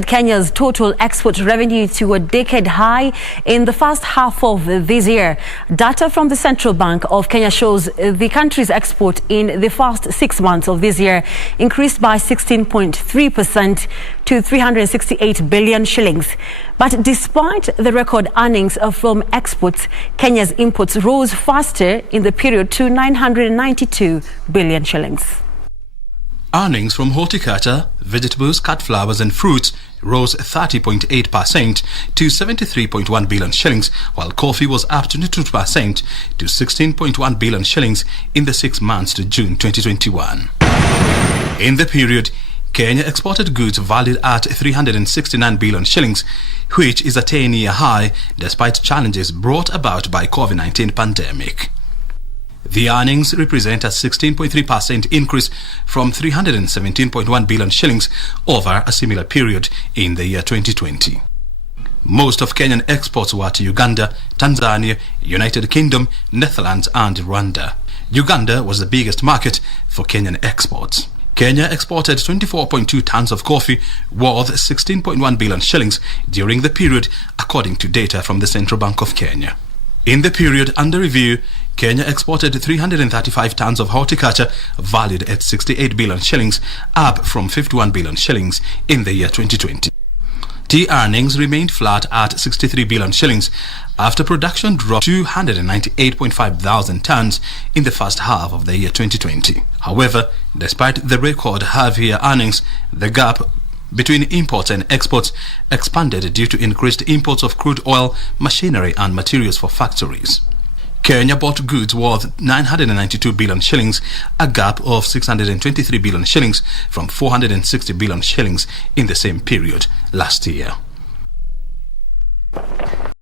Kenya's total export revenue to a decade high in the first half of this year. Data from the Central Bank of Kenya shows the country's export in the first 6 months of this year increased by 16.3% to 368 billion shillings. But despite the record earnings from exports, Kenya's imports rose faster in the period to 992 billion shillings. Earnings from horticulture, vegetables, cut flowers and fruits rose 30.8% to 73.1 billion shillings, while coffee was up 22% to 16.1 billion shillings in the 6 months to June 2021. In the period, Kenya exported goods valued at 369 billion shillings, which is a 10-year high despite challenges brought about by COVID-19 pandemic. The earnings represent a 16.3% increase from 317.1 billion shillings over a similar period in the year 2020. Most of Kenyan exports were to Uganda, Tanzania, United Kingdom, Netherlands and Rwanda. Uganda was the biggest market for Kenyan exports. Kenya exported 24.2 tons of coffee worth 16.1 billion shillings during the period, according to data from the Central Bank of Kenya. In the period under review, Kenya exported 335 tons of horticulture valued at 68 billion shillings, up from 51 billion shillings in the year 2020. Tea earnings remained flat at 63 billion shillings after production dropped 298.5 thousand tons in the first half of the year 2020. However, despite the record half-year earnings, the gap between imports and exports expanded due to increased imports of crude oil, machinery and materials for factories. Kenya bought goods worth 992 billion shillings, a gap of 623 billion shillings from 460 billion shillings in the same period last year.